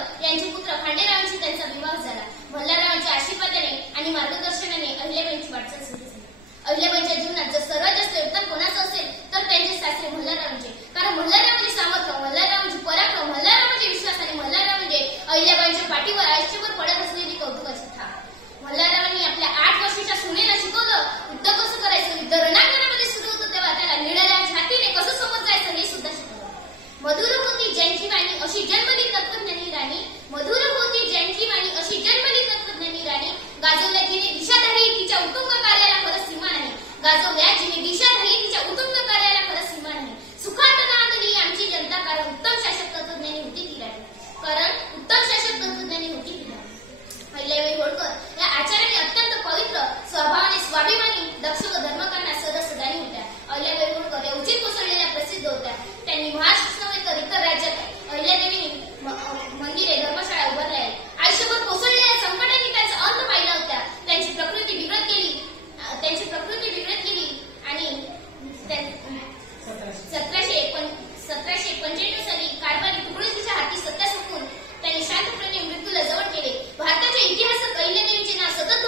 होळकर यांचे पुत्र खांडेरावांशी त्यांचा विवाह झाला. मल्हाररावांच्या आशीर्वादाने आणि मार्गदर्शनाने अहिल्याबाईंची वाटचाल सुरू झाली. अहिल्याबाईंच्या जीवनात जर सर्वात जास्त योगदान कोणाचं असेल तर त्यांचे सासरे मल्हाररावांचे. कारण मल्हारराव म्हणजे सामर्थ्य, मल्हारराव म्हणजे पराक्रम, मल्हारराव म्हणजे विश्वास आणि मल्हारराव म्हणजे अहिल्याबाईंच्या पाठीवर आयुष्यभर पडत असलेली कौतुकाची थाप. मल्हाररावांनी आपल्या 8 वर्षाच्या सुनेला शिकवलं युद्ध कसं करायचं. युद्ध रणांगणामध्ये सुरू होतं तेव्हा त्याला निळाल्या छातीने कसं समोर जायचं हे सुद्धा शिकवलं. मधुर होती ज्यांची वाणी अशी जन्मली तत्वज्ञानी राणी, मधुर होती ज्यांची वाणी अशी जन्मली तत्वज्ञानी राणी, गाजवल्या जिने दिशाधारी तिच्या उत्तुंग कार्याला खरंच सीमा नाही, गाजवल्या जिने दिशाधारी तिच्या उत्तुंग कार्याला खरंच सीमा नाही. सुखात नांदली आमची जनता कारण उत्तम शासक तत्वज्ञानी होती ती राणी, कारण उत्तम शासक तत्वज्ञानी होती ती राणी. अहिल्याबाई होळकर या आचार्याने अत्यंत पवित्र, स्वभावाने स्वाभिमानी, दक्ष व धर्मकांना सदासदानी होत्या. अहिल्याबाई होळकर या उचित कोसळलेल्या प्रसिद्ध होत्या. त्यांनी महाराष्ट्र नव्हे तर इतर राज्यात अहिल्यादेवींनी मंदिरे, धर्मशाळा उभारल्या. आयुष्यभर कोसळलेल्या संकटांनी त्यांचा अंत पाहिला होता. त्यांची प्रकृती बिघडत गेली आणि 1795 साली कारभारी तुकडोजीच्या हाती सत्ता सोपवून त्यांनी शांतपणे मृत्यूला जवळ केले. भारताच्या इतिहासात अहिल्यादेवींचे नाव सतत